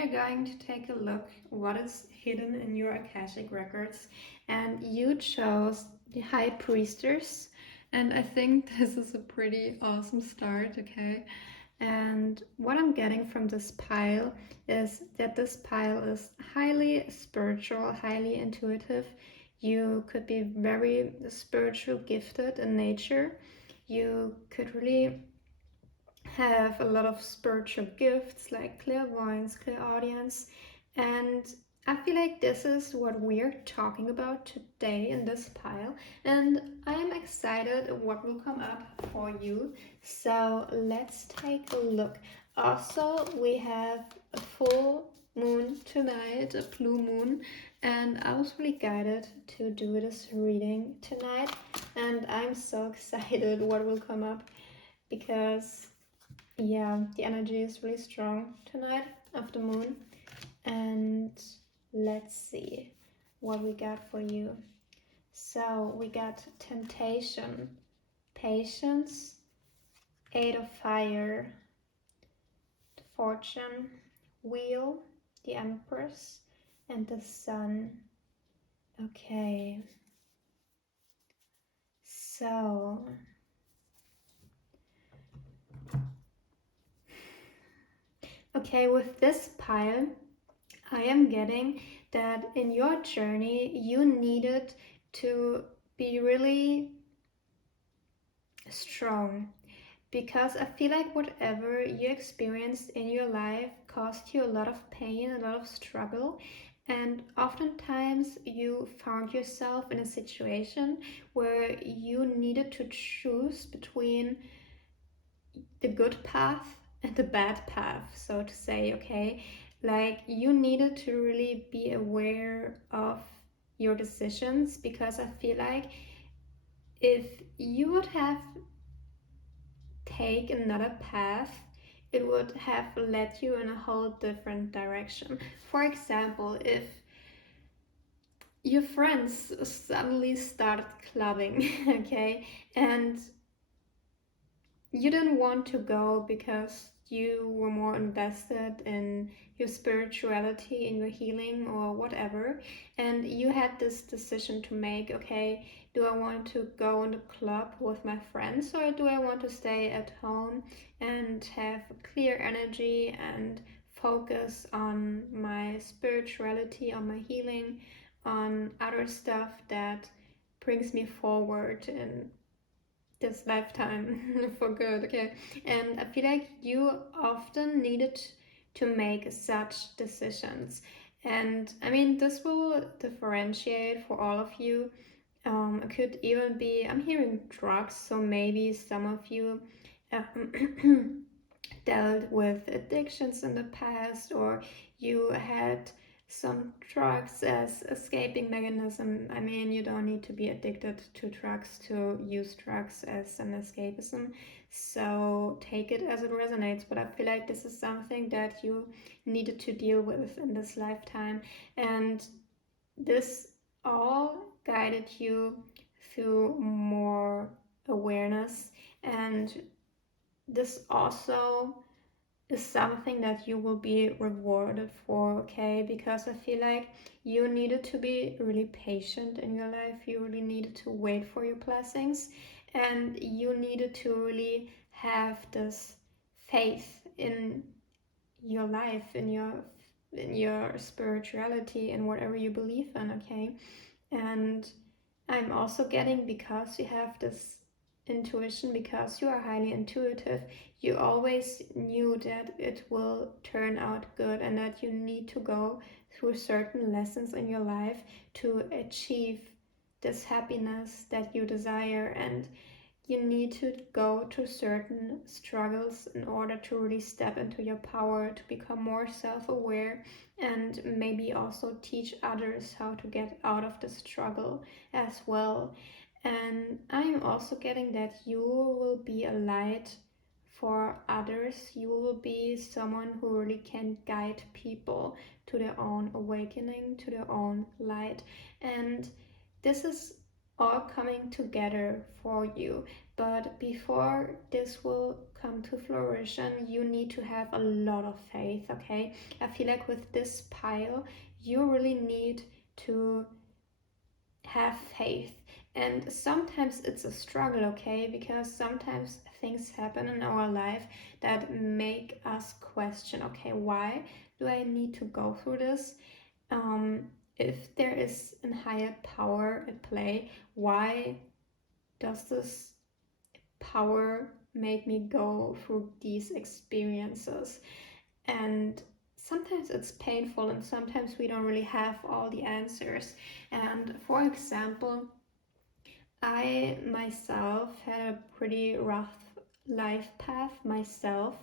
are going to take a look what is hidden in your Akashic records, and you chose the High Priestess, and I think this is a pretty awesome start, okay? And what I'm getting from this pile is that this pile is highly spiritual, highly intuitive. You could be very spiritual gifted in nature. You could really have a lot of spiritual gifts like clairvoyance, clairaudience, and I feel like this is what we're talking about today in this pile, and I'm excited what will come up for you. So let's take a look. Also, we have a full moon tonight, a blue moon, and I was really guided to do this reading tonight, and I'm so excited what will come up because yeah, the energy is really strong tonight of the moon. And let's see what we got for you. So we got temptation, patience, eight of fire, fortune, wheel, the empress, and the sun. Okay, so okay, with this pile I am getting that in your journey you needed to be really strong, because I feel like whatever you experienced in your life caused you a lot of pain, a lot of struggle, and oftentimes you found yourself in a situation where you needed to choose between the good path and the bad path, so to say, okay? Like you needed to really be aware of your decisions, because I feel like if you would have take another path, it would have led you in a whole different direction. For example, if your friends suddenly started clubbing, okay, and you didn't want to go because you were more invested in your spirituality, in your healing, or whatever, and you had this decision to make, okay, do I want to go in the club with my friends, or do I want to stay at home and have clear energy and focus on my spirituality, on my healing, on other stuff that brings me forward in this lifetime for good, okay? And I feel like you often needed to make such decisions. And I mean, this will differentiate for all of you. It could even be, I'm hearing drugs, so maybe some of you dealt with addictions in the past, or you had some drugs as escaping mechanism. I mean, you don't need to be addicted to drugs to use drugs as an escapism, so take it as it resonates. But I feel like this is something that you needed to deal with in this lifetime, and this all guided you through more awareness, and this also is something that you will be rewarded for, okay? Because I feel like you needed to be really patient in your life. You really needed to wait for your blessings, and you needed to really have this faith in your life, in your spirituality, and whatever you believe in, okay? And I'm also getting, because you have this intuition, because you are highly intuitive, you always knew that it will turn out good, and that you need to go through certain lessons in your life to achieve this happiness that you desire, and you need to go to certain struggles in order to really step into your power, to become more self-aware, and maybe also teach others how to get out of the struggle as well. And I'm also getting that you will be a light for others. You will be someone who really can guide people to their own awakening, to their own light. And this is all coming together for you. But before this will come to fruition, you need to have a lot of faith, okay? I feel like with this pile, you really need to have faith. And sometimes it's a struggle, okay? Because sometimes things happen in our life that make us question, okay, why do I need to go through this? If there is a higher power at play, why does this power make me go through these experiences? And sometimes it's painful, and sometimes we don't really have all the answers. And for example, I myself had a pretty rough life path myself,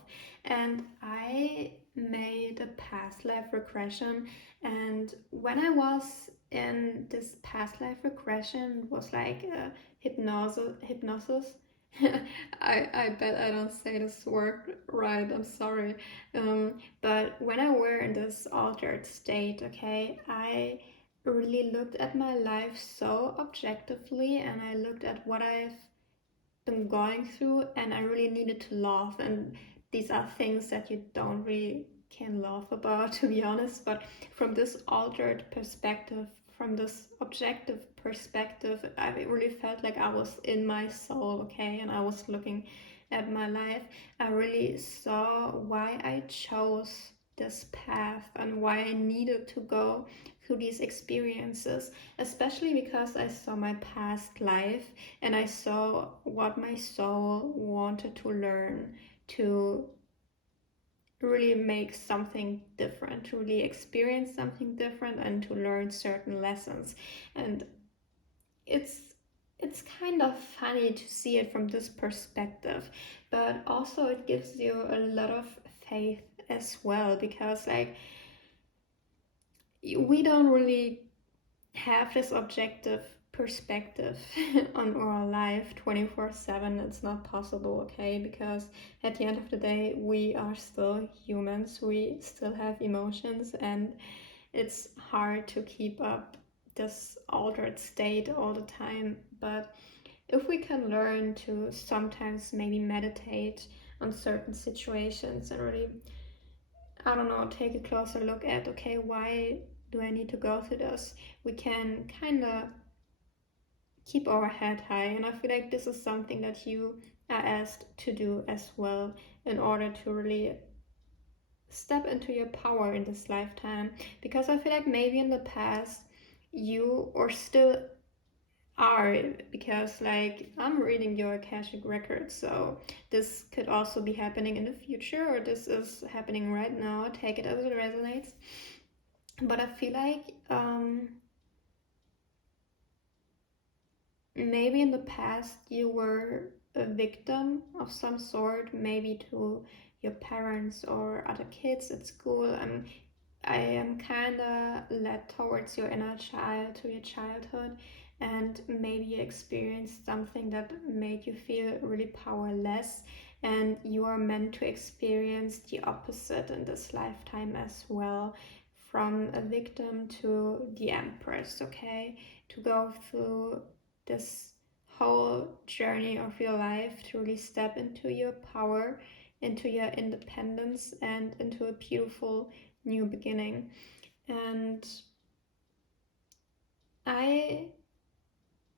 and I made a past life regression. And when I was in this past life regression, it was like a hypnosis. I bet I don't say this word right, I'm sorry. But when I were in this altered state, okay, I really looked at my life so objectively, and I looked at what I've been going through, and I really needed to laugh. And these are things that you don't really can laugh about, to be honest. But from this altered perspective, from this objective perspective, I really felt like I was in my soul, okay, and I was looking at my life. I really saw why I chose this path and why I needed to go through these experiences, especially because I saw my past life and I saw what my soul wanted to learn, to really make something different, to really experience something different, and to learn certain lessons. And it's it's kind of funny to see it from this perspective, but also it gives you a lot of faith as well, because like we don't really have this objective perspective on our life 24/7. It's not possible, okay? Because at the end of the day, we are still humans, we still have emotions, and it's hard to keep up this altered state all the time. But if we can learn to sometimes maybe meditate on certain situations and really, I don't know, take a closer look at, okay, why do I need to go through this? We can kind of keep our head high. And I feel like this is something that you are asked to do as well in order to really step into your power in this lifetime. Because I feel like maybe in the past you or still are, because like I'm reading your Akashic records, so this could also be happening in the future, or this is happening right now. Take it as it resonates. But I feel like maybe in the past you were a victim of some sort, maybe to your parents or other kids at school. I am kind of led towards your inner child, to your childhood, and maybe you experienced something that made you feel really powerless, and you are meant to experience the opposite in this lifetime as well, from a victim to the empress, okay? To go through this whole journey of your life, to really step into your power, into your independence, and into a beautiful new beginning. And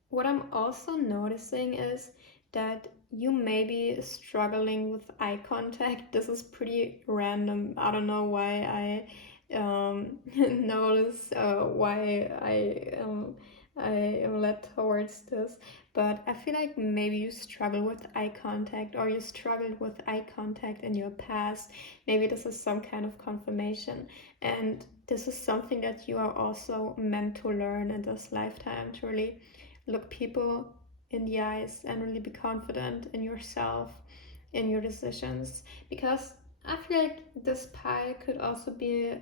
what I'm also noticing is that you may be struggling with eye contact. This is pretty random. I don't know why I notice why I am led towards this, but I feel like maybe you struggle with eye contact, or you struggled with eye contact in your past. Maybe this is some kind of confirmation, and this is something that you are also meant to learn in this lifetime, to really look people in the eyes and really be confident in yourself, in your decisions. Because I feel like this pile could also be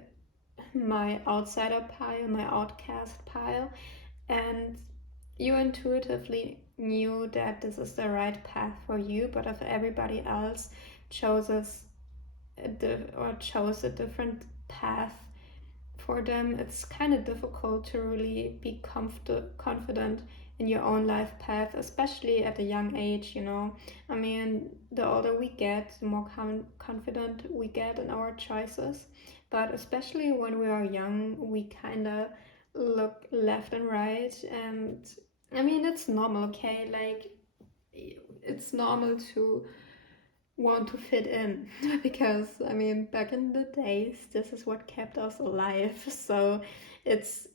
my outsider pile, my outcast pile, and you intuitively knew that this is the right path for you, but if everybody else chose chose a different path for them, it's kind of difficult to really be confident in your own life path, especially at a young age, you know. I mean, the older we get, the more confident we get in our choices. But especially when we are young, we kind of look left and right. And I mean, it's normal, okay? Like, it's normal to want to fit in because I mean back in the days this is what kept us alive, so it's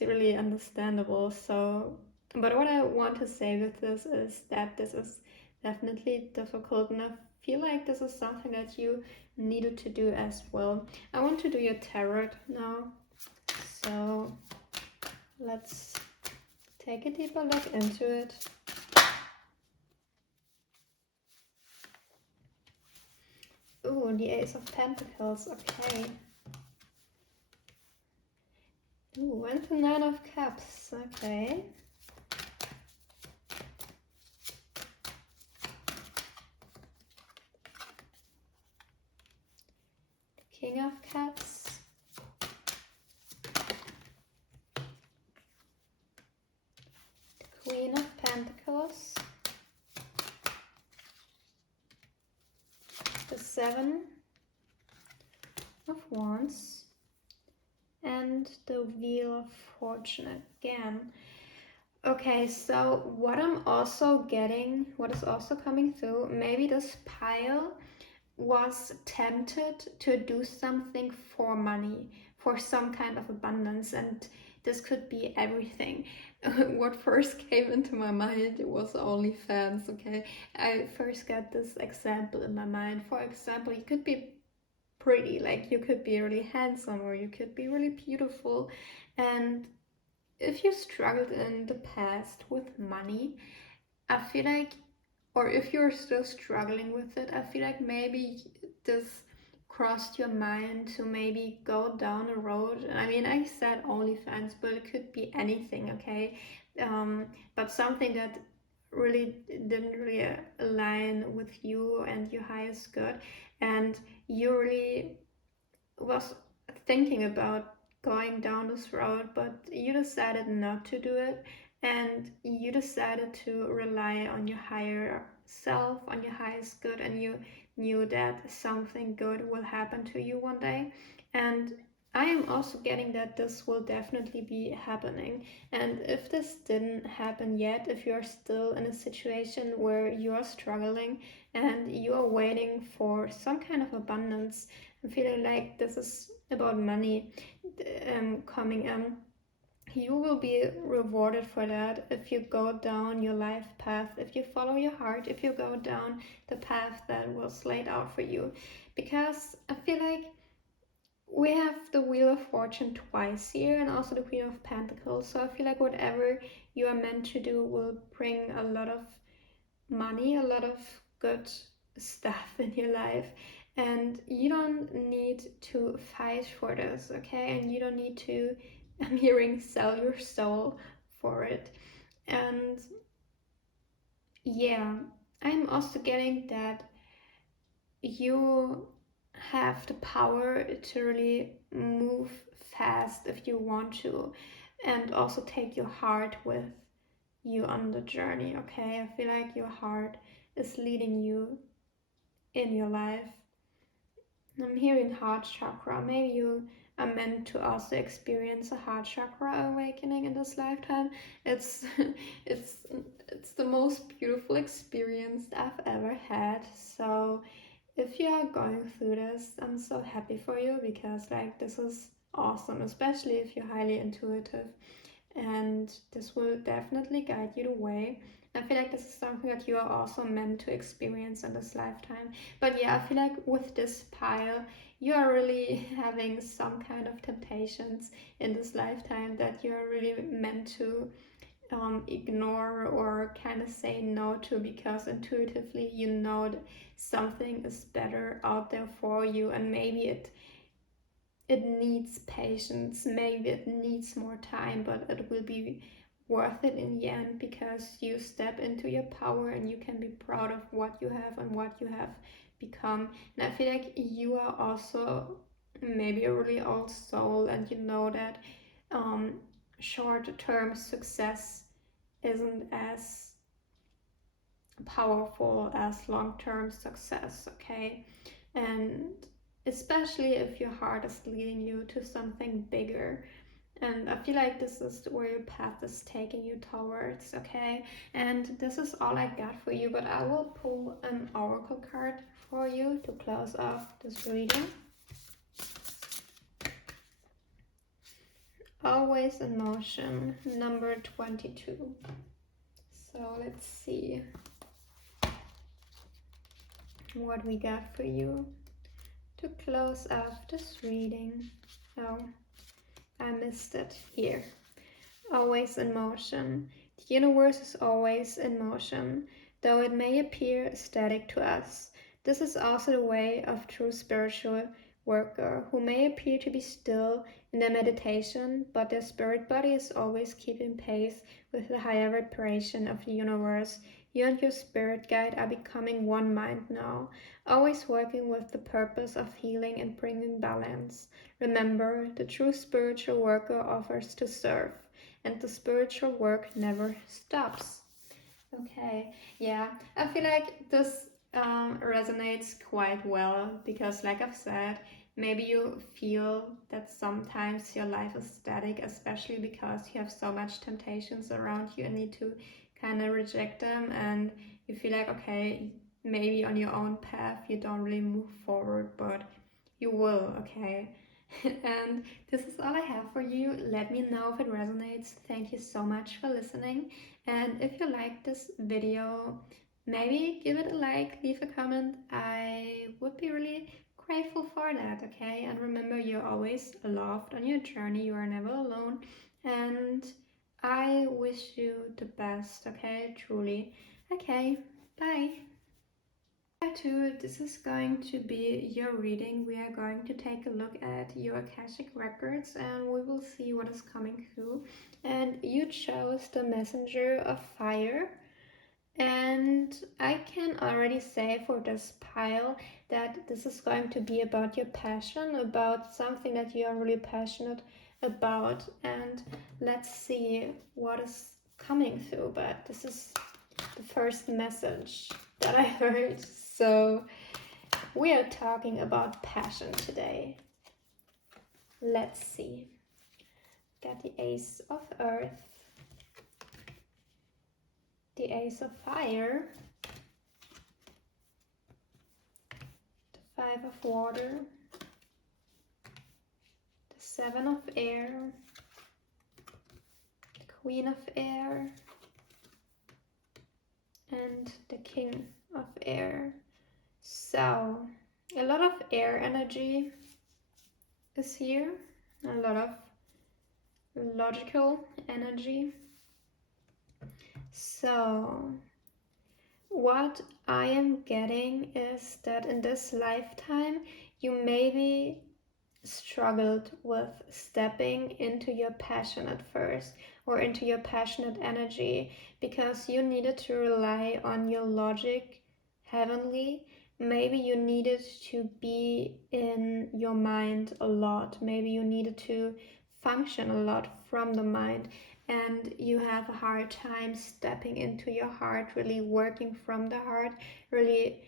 really understandable. So but what I want to say with this is that this is definitely difficult, and I feel like this is something that you needed to do as well. I want to do your tarot now, so let's take a deeper look into it. Ooh, the Ace of Pentacles, okay. Ooh, and the Nine of Cups, okay. King of Cups. The Queen of Pentacles. The Seven of Wands. And the Wheel of Fortune again. Okay, so what I'm also getting, what is also coming through, maybe this pile was tempted to do something for money, for some kind of abundance, and this could be everything. What first came into my mind was OnlyFans, okay? I first got this example in my mind. For example, you could be pretty, like you could be really handsome or you could be really beautiful, and if you struggled in the past with money, I feel like, or if you're still struggling with it, I feel like maybe this crossed your mind to maybe go down a road. I mean, I said OnlyFans, but it could be anything, okay? But something that really didn't really align with you and your highest good, and you really was thinking about going down this road, but you decided not to do it, and you decided to rely on your higher self, on your highest good, and you knew that something good will happen to you one day. And I am also getting that this will definitely be happening. And if this didn't happen yet, if you're still in a situation where you are struggling and you are waiting for some kind of abundance, I'm feeling like this is about money coming in. You will be rewarded for that if you go down your life path, if you follow your heart, if you go down the path that was laid out for you. Because I feel like we have the Wheel of Fortune twice here and also the Queen of Pentacles. So I feel like whatever you are meant to do will bring a lot of money, a lot of good stuff in your life, and you don't need to fight for this, okay? And you don't need to, I'm hearing, sell your soul for it. And yeah, I'm also getting that you have the power to really move fast if you want to, and also take your heart with you on the journey, okay? I feel like your heart is leading you in your life. I'm hearing heart chakra. Maybe you are meant to also experience a heart chakra awakening in this lifetime. It's it's it's the most beautiful experience I've ever had. So if you are going through this, I'm so happy for you, because like this is awesome, especially if you're highly intuitive, and this will definitely guide you the way. I feel like this is something that you are also meant to experience in this lifetime. But yeah, I feel like with this pile, you are really having some kind of temptations in this lifetime that you are really meant to ignore or kind of say no to, because intuitively you know that something is better out there for you, and maybe it needs patience, maybe it needs more time, but it will be worth it in the end, because you step into your power and you can be proud of what you have and what you have become. And I feel like you are also maybe a really old soul, and you know that short-term success isn't as powerful as long-term success, okay? And especially if your heart is leading you to something bigger. And I feel like this is where your path is taking you towards, okay? And this is all I got for you, but I will pull an oracle card for you to close off this reading. Always in motion, number 22. So let's see what we got for you to close off this reading. Oh, I missed it here. Always in motion. The universe is always in motion, though it may appear static to us. This is also the way of true spiritual worker, who may appear to be still in their meditation, but their spirit body is always keeping pace with the higher vibration of the universe. You and your spirit guide are becoming one mind now, always working with the purpose of healing and bringing balance. Remember, the true spiritual worker offers to serve, and the spiritual work never stops. Okay, yeah, I feel like this resonates quite well because, like I've said, maybe you feel that sometimes your life is static, especially because you have so much temptations around you and need to kind of reject them, and you feel like, okay, maybe on your own path you don't really move forward, but you will, okay? And this is all I have for you. Let me know if it resonates. Thank you so much for listening. And if you like this video, maybe give it a like, leave a comment. I would be really grateful for that, okay? And remember, you're always loved on your journey. You are never alone. And I wish you the best, okay? Truly. Okay, bye. This is going to be your reading. We are going to take a look at your Akashic records and we will see what is coming through. And you chose the Messenger of Fire. And I can already say for this pile that this is going to be about your passion, about something that you are really passionate about. And let's see what is coming through. But this is the first message that I heard. So we are talking about passion today. Let's see. Got the Ace of Earth, the Ace of Fire, the Five of Water, the Seven of Air, the Queen of Air, and the King of Air. So a lot of air energy is here, a lot of logical energy. So what I am getting is that in this lifetime you maybe struggled with stepping into your passion at first, or into your passionate energy, because you needed to rely on your logic heavily. Maybe you needed to be in your mind a lot. Maybe you needed to function a lot from the mind, and you have a hard time stepping into your heart, really working from the heart, really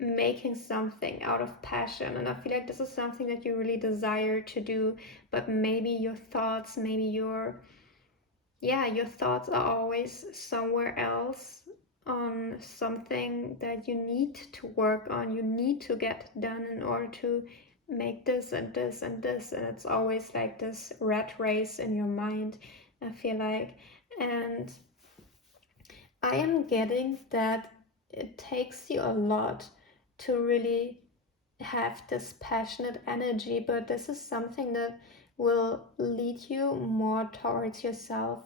making something out of passion. And I feel like this is something that you really desire to do, but maybe your thoughts, maybe your thoughts are always somewhere else, on something that you need to work on, you need to get done in order to make this and this and this, and it's always like this rat race in your mind, I feel like. And I am getting that it takes you a lot to really have this passionate energy, but this is something that will lead you more towards yourself,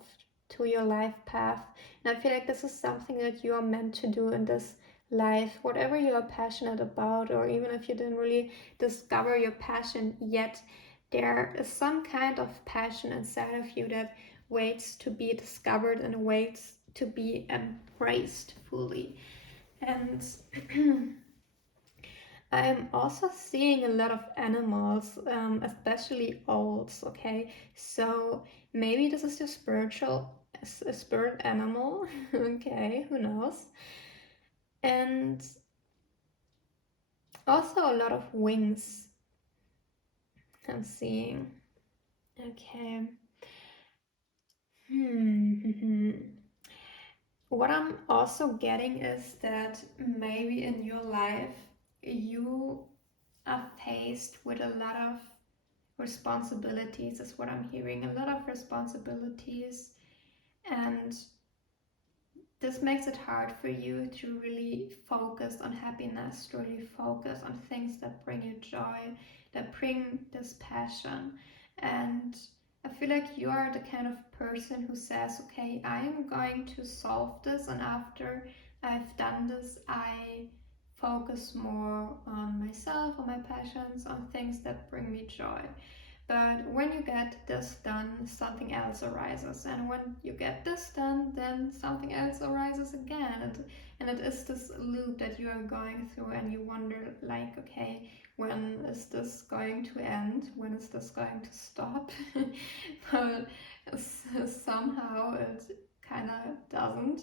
to your life path. And I feel like this is something that you are meant to do in this life, whatever you are passionate about, or even if you didn't really discover your passion yet, there is some kind of passion inside of you that waits to be discovered and waits to be embraced fully. And I'm also seeing a lot of animals, especially owls, okay? So maybe this is your spiritual a spirit animal. Okay, who knows? And also a lot of wings I'm seeing. Okay. What I'm also getting is that maybe in your life you are faced with a lot of responsibilities, is what I'm hearing. A lot of responsibilities, and this makes it hard for you to really focus on happiness, to really focus on things that bring you joy, that bring this passion. And I feel like you are the kind of person who says, okay, I am going to solve this, and after I've done this, I focus more on myself, on my passions, on things that bring me joy. But when you get this done, something else arises. And when you get this done, then something else arises again. And it is this loop that you are going through, and you wonder, like, okay, when is this going to end? When is this going to stop? But somehow it kind of doesn't.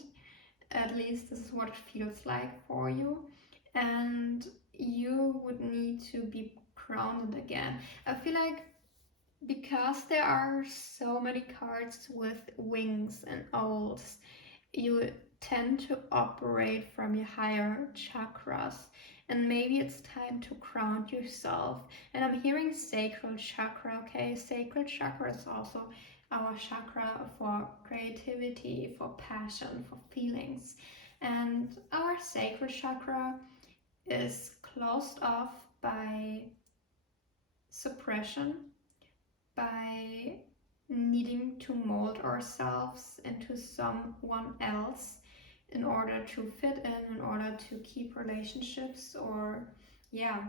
At least this is what it feels like for you. And you would need to be grounded again. I feel like because there are so many cards with wings and owls, you tend to operate from your higher chakras. And maybe it's time to ground yourself. And I'm hearing sacral chakra, okay? Sacral chakra is also our chakra for creativity, for passion, for feelings. And our sacral chakra is closed off by suppression, by needing to mold ourselves into someone else in order to fit in order to keep relationships, or yeah,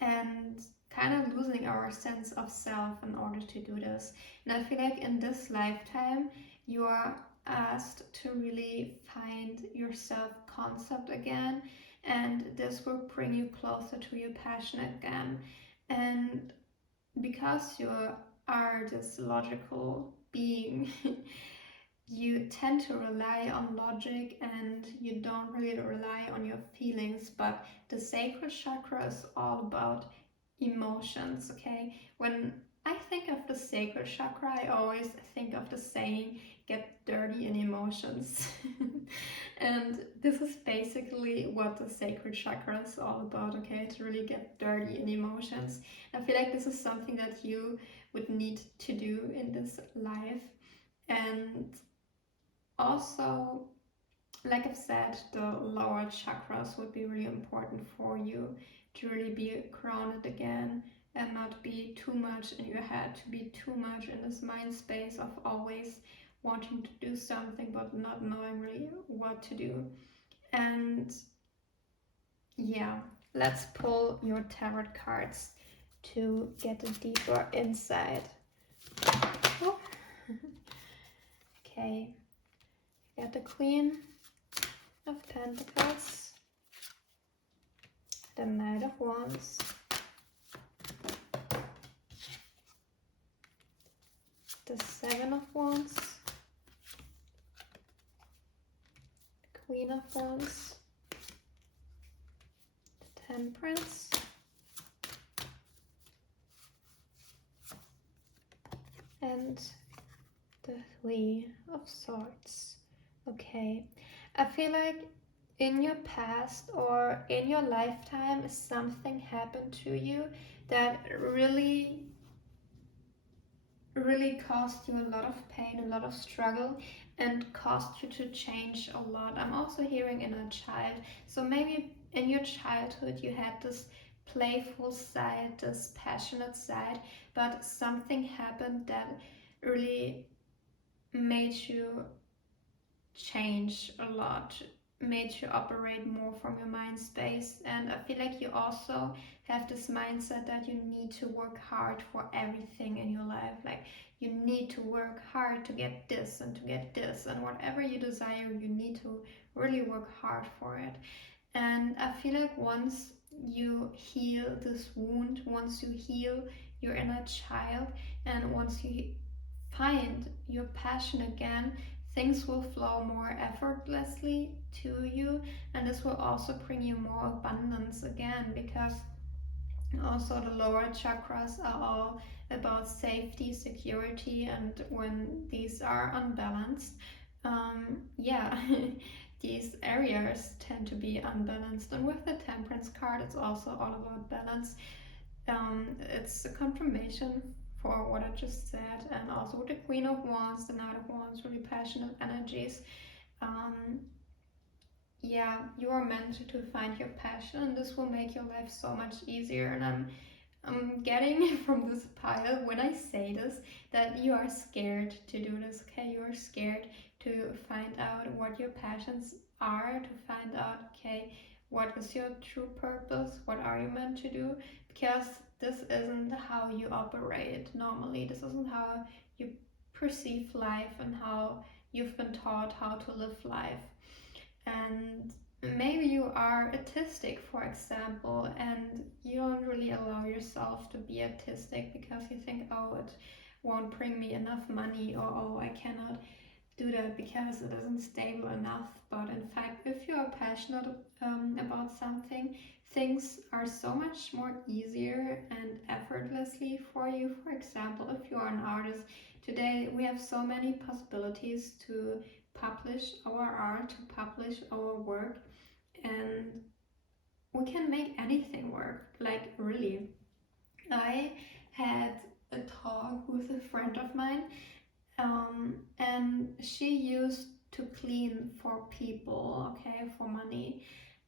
and kind of losing our sense of self in order to do this. And I feel like in this lifetime you are asked to really find your self concept again, and this will bring you closer to your passion again. And because you are this logical being, you tend to rely on logic and you don't really rely on your feelings. But the sacral chakra is all about emotions, okay? When I think of the sacral chakra, I always think of the saying, get dirty in emotions. And this is basically what the sacral chakra is all about, okay? To really get dirty in emotions. I feel like this is something that you would need to do in this life. And also, like I've said, the lower chakras would be really important for you to really be grounded again and not be too much in your head, to be too much in this mind space of always wanting to do something but not knowing really what to do. And yeah, let's pull your tarot cards to get a deeper insight. Oh. Okay, got the Queen of Pentacles, the Knight of Wands, the Seven of Wands, the Queen of Wands, the Temperance, and the Three of Swords. Okay, I feel like in your past or in your lifetime something happened to you that really caused you a lot of pain, a lot of struggle, and caused you to change a lot. I'm also hearing inner child. So maybe in your childhood you had this playful side, this passionate side, but something happened that really made you change a lot, made you operate more from your mind space. And I feel like you also have this mindset that you need to work hard for everything in your life. Like you need to work hard to get this and to get this, and whatever you desire, you need to really work hard for it. And I feel like once you heal this wound, once you heal your inner child, and once you find your passion again, things will flow more effortlessly to you, and this will also bring you more abundance again, because also the lower chakras are all about safety, security, and when these are unbalanced, yeah, these areas tend to be unbalanced. And with the Temperance card, it's also all about balance. It's a confirmation for what I just said, and also with the Queen of Wands, the Knight of Wands, really passionate energies. Um, yeah, you are meant to find your passion, and this will make your life so much easier. And I'm getting from this pile, when I say this, that you are scared to do this, okay? You are scared to find out what your passions are, to find out, okay, what is your true purpose, what are you meant to do, because this isn't how you operate normally. This isn't how you perceive life and how you've been taught how to live life. And maybe you are autistic, for example, and you don't really allow yourself to be autistic because you think, oh, it won't bring me enough money, or oh, I cannot do that because it isn't stable enough. But in fact, if you are passionate about something, things are so much more easier and effortlessly for you. For example, if you are an artist, today we have so many possibilities to publish our art, to publish our work, and we can make anything work, like really. I had a talk with a friend of mine, and she used to clean for people, okay, for money.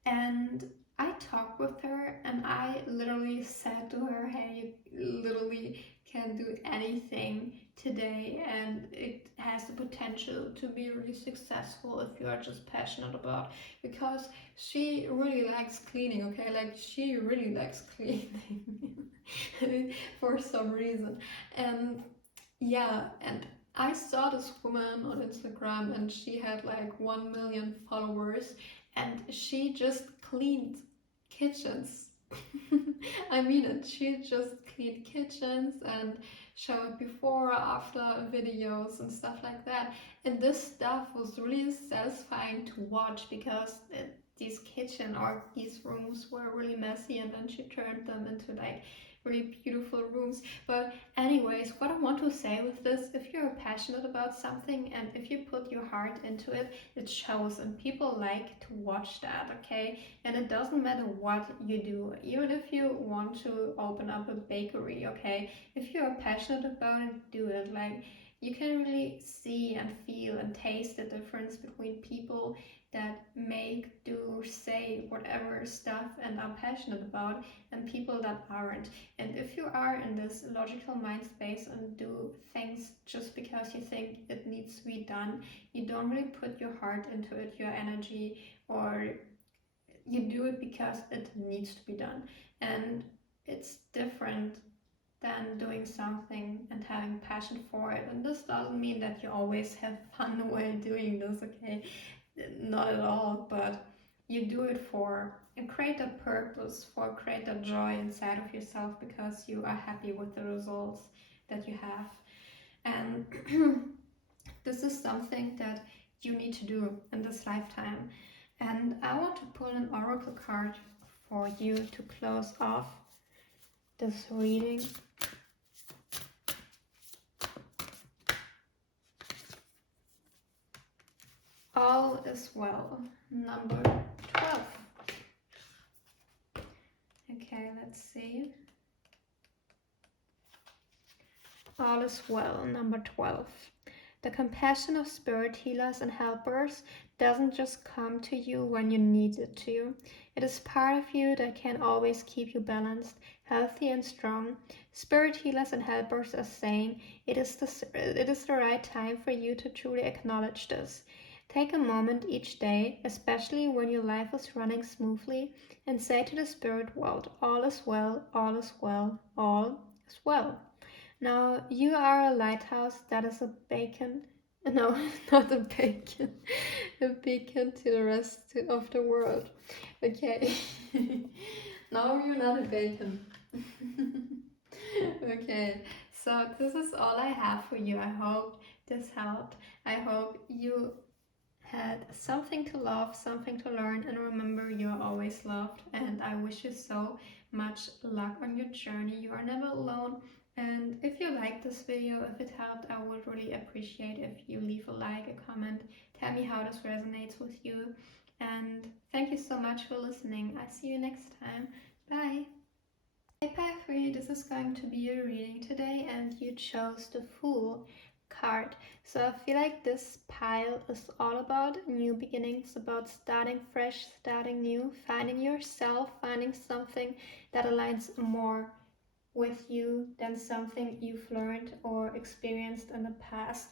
And I talked with her, and I literally said to her, hey, you literally can do anything today, and it has the potential to be really successful if you are just passionate about, because she really likes cleaning, okay, like she really likes cleaning for some reason. And yeah, and I saw this woman on Instagram, and she had like 1 million followers, and she just cleaned kitchens. I mean it, she just cleaned kitchens and showed before, after videos and stuff like that. And this stuff was really satisfying to watch, because these kitchen or these rooms were really messy, and then she turned them into like really beautiful rooms. But anyways, what I want to say with this, if you're passionate about something and if you put your heart into it, it shows, and people like to watch that, okay? And it doesn't matter what you do, even if you want to open up a bakery, okay? If you're passionate about it, do it. Like, you can really see and feel and taste the difference between people that make, do, say whatever stuff and are passionate about, and people that aren't. And if you are in this logical mind space and do things just because you think it needs to be done, you don't really put your heart into it, your energy, or you do it because it needs to be done. And it's different than doing something and having passion for it. And this doesn't mean that you always have fun while doing this, okay? Not at all, but you do it for a greater purpose, for a greater joy inside of yourself, because you are happy with the results that you have. And this is something that you need to do in this lifetime. And I want to pull an oracle card for you to close off this reading. All is well, number 12. Okay, let's see. All is well, number 12. The compassion of spirit healers and helpers doesn't just come to you when you need it to. It is part of you that can always keep you balanced, healthy and strong. Spirit healers and helpers are saying it is the right time for you to truly acknowledge this. Take a moment each day, especially when your life is running smoothly, and say to the spirit world, all is well, all is well, all is well. Now, you are a lighthouse that is a beacon. No, not a beacon. A beacon to the rest of the world. Okay. No, you're not a beacon. Okay. So this is all I have for you. I hope this helped. I hope you had something to love, something to learn, and remember you're always loved. And I wish you so much luck on your journey. You are never alone. And if you liked this video, if it helped, I would really appreciate if you leave a like, a comment, tell me how this resonates with you. And thank you so much for listening. I see you next time. Bye. Hey Pie, this is going to be a reading today, and you chose the Fool card. So I feel like this pile is all about new beginnings, about starting fresh, starting new, finding yourself, finding something that aligns more with you than something you've learned or experienced in the past.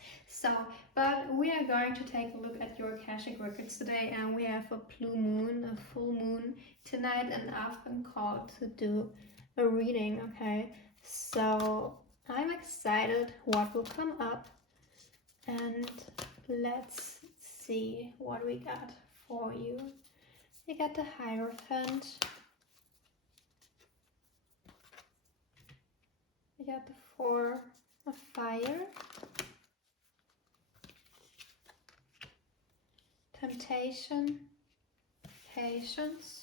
But we are going to take a look at your Akashic records today, and we have a blue moon, a full moon tonight, and I've been called to do a reading, okay? So I'm excited what will come up, and let's see what we got for you. We got the Hierophant. We got the Four of Fire. Temptation. Patience.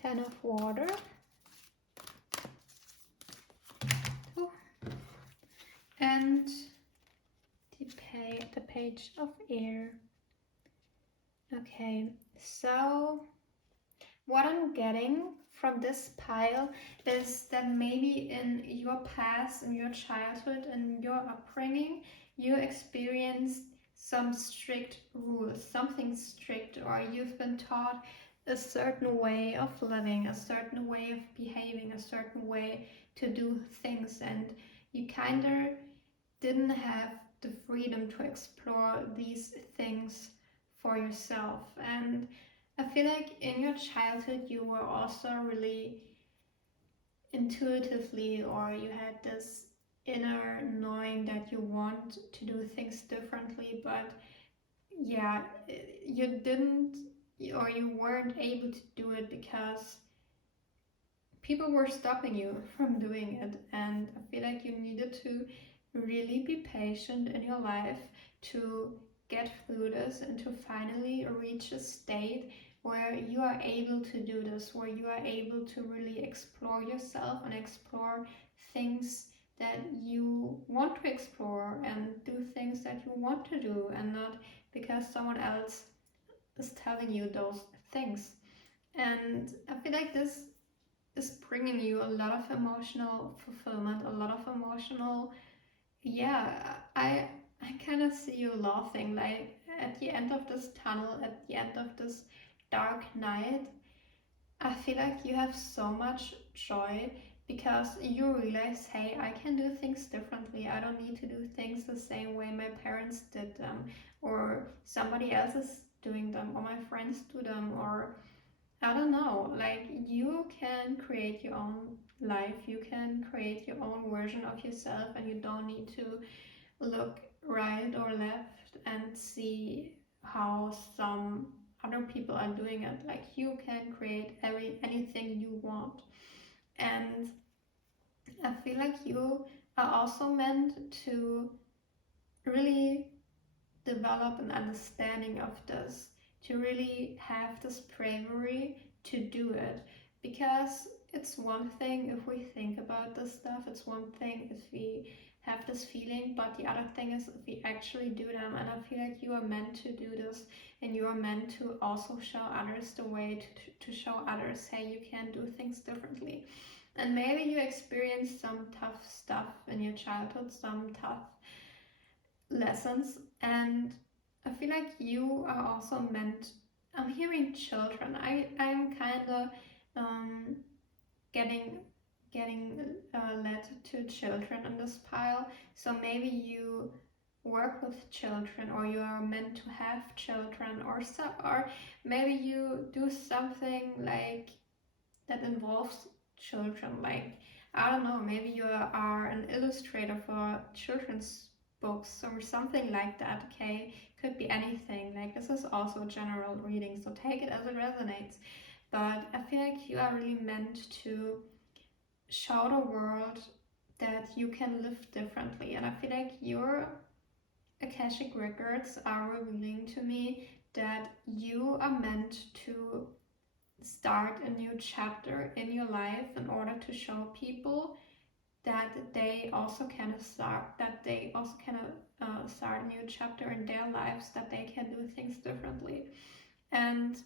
Ten of Water. Oh. And the Page of Air. Okay, so what I'm getting from this pile is that maybe in your past, in your childhood, in your upbringing, you experienced some strict rules, something strict, or you've been taught a certain way of living, a certain way of behaving, a certain way to do things, and you kind of didn't have the freedom to explore these things for yourself. And I feel like in your childhood you were also really intuitively, or you had this inner knowing that you want to do things differently, but yeah, you didn't, or you weren't able to do it because people were stopping you from doing it. And I feel like you needed to really be patient in your life to get through this and to finally reach a state where you are able to do this, where you are able to really explore yourself and explore things that you want to explore and do things that you want to do, and not because someone else is telling you those things. And I feel like this is bringing you a lot of emotional fulfillment, a lot of emotional, yeah, I kind of see you laughing, like at the end of this tunnel, at the end of this dark night. I feel like you have so much joy because you realize, hey, I can do things differently. I don't need to do things the same way my parents did them, or somebody else is doing them, or my friends do them, or I don't know, like you can create your own life, you can create your own version of yourself, and you don't need to look right or left and see how some other people are doing it. Like you can create anything you want. And I feel like you are also meant to really develop an understanding of this, to really have this bravery to do it. Because it's one thing if we think about this stuff, it's one thing if we have this feeling, but the other thing is if we actually do them. And I feel like you are meant to do this, and you are meant to also show others the way to show others, hey, you can do things differently. And maybe you experienced some tough stuff in your childhood, some tough lessons, and I feel like you are also meant. I'm hearing children. I'm kind of um, getting led to children in this pile. So maybe you work with children, or you are meant to have children, or maybe you do something like that involves children. Like, I don't know, maybe you are an illustrator for children's books or something like that, okay? could be anything. Like, this is also a general reading, so take it as it resonates. But I feel like you are really meant to show the world that you can live differently. And I feel like your Akashic records are revealing to me that you are meant to start a new chapter in your life in order to show people that they also can start a new chapter in their lives, that they can do things differently. And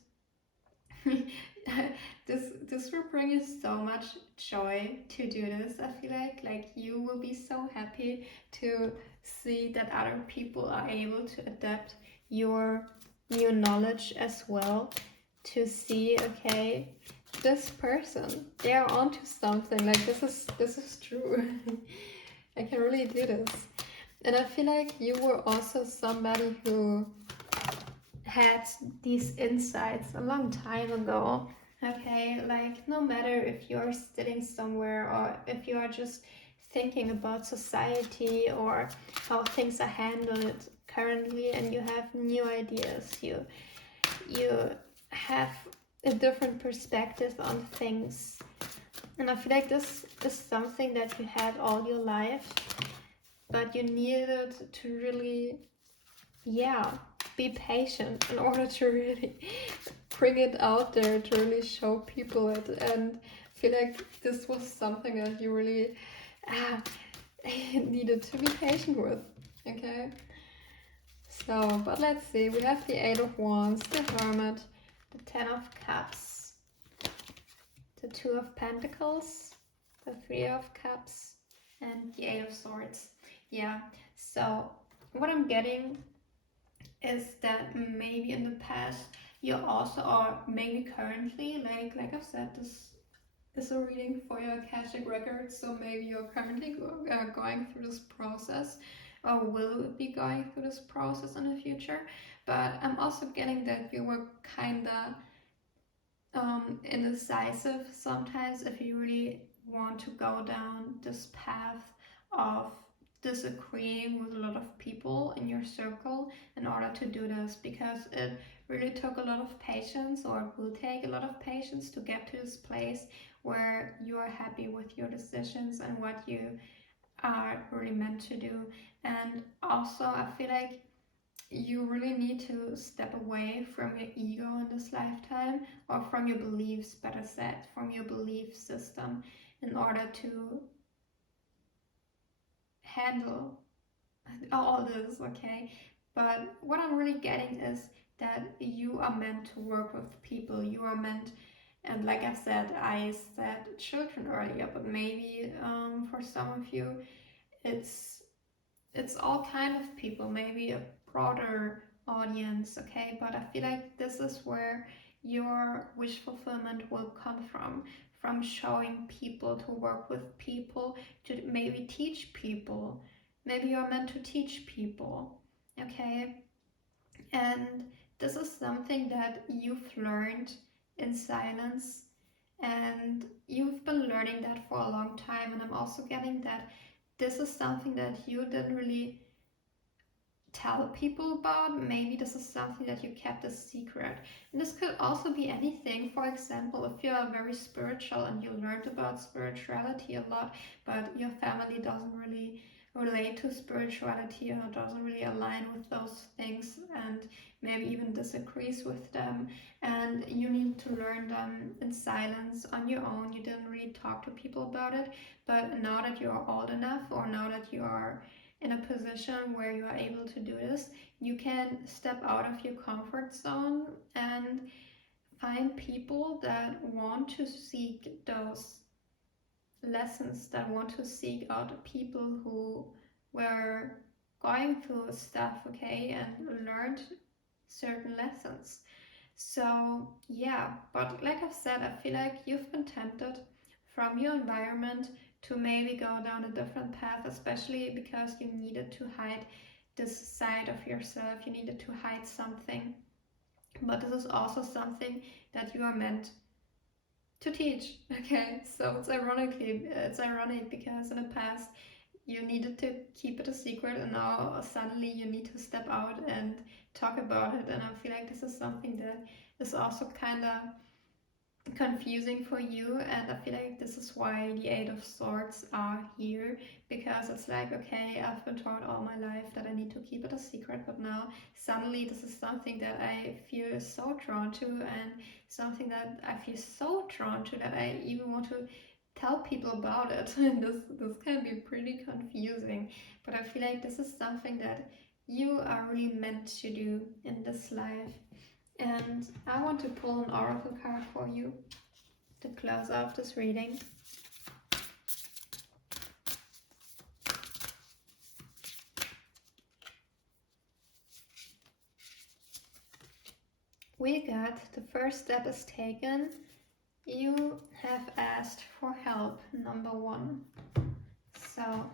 this will bring you so much joy to do this. I feel like you will be so happy to see that other people are able to adapt your new knowledge as well, to see, okay, this person, they're onto something. Like, this is true. I can really do this. And I feel like you were also somebody who had these insights a long time ago. Okay, like, no matter if you're sitting somewhere or if you are just thinking about society or how things are handled currently, and you have new ideas, you have a different perspective on things. And I feel like this is something that you had all your life, but you needed to really, be patient in order to really bring it out there, to really show people it. And I feel like this was something that you really needed to be patient with. Okay, so, but let's see, we have the Eight of Wands, the Hermit, the Ten of Cups, the Two of Pentacles, the Three of Cups, and the Eight of Swords. Yeah, so what I'm getting is that maybe in the past you also, or maybe currently, like I've said, this is a reading for your Akashic records, so maybe you're currently going through this process, or will be going through this process in the future. But I'm also getting that you were kinda indecisive sometimes if you really want to go down this path of disagreeing with a lot of people in your circle in order to do this, because it really took a lot of patience, or it will take a lot of patience to get to this place where you are happy with your decisions and what you are really meant to do. And also, I feel like you really need to step away from your ego in this lifetime, or from your beliefs, better said, from your belief system, in order to handle all this, okay? But what I'm really getting is that you are meant to work with people. You are meant, and like I said children earlier, but maybe for some of you, it's all kind of people, maybe a broader audience, okay? But I feel like this is where your wish fulfillment will come from showing people, to work with people, to maybe teach people. Maybe you're meant to teach people, okay? And this is something that you've learned in silence, and you've been learning that for a long time. And I'm also getting that this is something that you didn't really tell people about. Maybe this is something that you kept a secret. And this could also be anything. For example, if you are very spiritual and you learned about spirituality a lot, but your family doesn't really relate to spirituality, or doesn't really align with those things, and maybe even disagrees with them, and you need to learn them in silence on your own. You didn't really talk to people about it, but now that you are old enough, or now that you are in a position where you are able to do this, you can step out of your comfort zone and find people that want to seek those lessons, that want to seek out people who were going through stuff, okay, and learned certain lessons. So yeah, but like I've said, I feel like you've been tempted from your environment to maybe go down a different path, especially because you needed to hide this side of yourself. You needed to hide something. But this is also something that you are meant to teach. Okay, so it's ironic because in the past you needed to keep it a secret, and now suddenly you need to step out and talk about it, and I feel like this is something that is also kind of confusing for you, and I feel like this is why the Eight of Swords are here, because it's like, okay, I've been taught all my life that I need to keep it a secret, but now suddenly this is something that I feel so drawn to, and something that I feel so drawn to that I even want to tell people about it. And this can be pretty confusing, but I feel like this is something that you are really meant to do in this life. And I want to pull an oracle card for you to close off this reading. We got the first step is taken. You have asked for help, number 1. So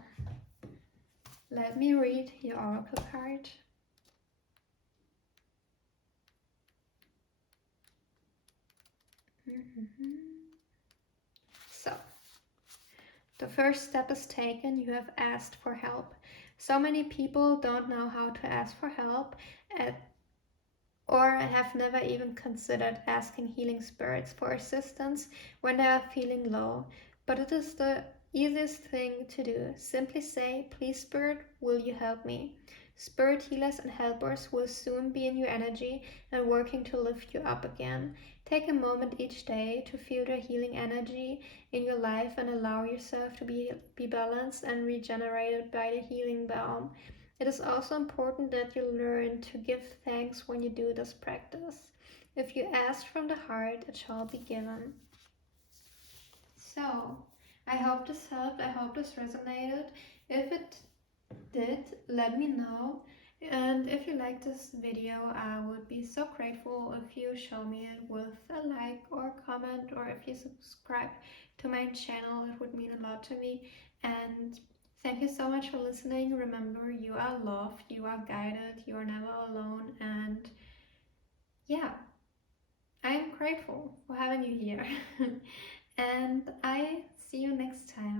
let me read your oracle card. So, the first step is taken. You have asked for help. So many people don't know how to ask for help, or have never even considered asking healing spirits for assistance when they are feeling low. But it is the easiest thing to do. Simply say, "Please, Spirit, will you help me?" Spirit healers and helpers will soon be in your energy and working to lift you up again. Take a moment each day to feel the healing energy in your life and allow yourself to be balanced and regenerated by the healing balm. It is also important that you learn to give thanks when you do this practice. If you ask from the heart, it shall be given. So, I hope this helped. I hope this resonated. If it did, let me know. And if you like this video, I would be so grateful if you show me it with a like or comment, or if you subscribe to my channel. It would mean a lot to me. And thank you so much for listening. Remember, you are loved, you are guided, you are never alone. And yeah, I am grateful for having you here. And I see you next time.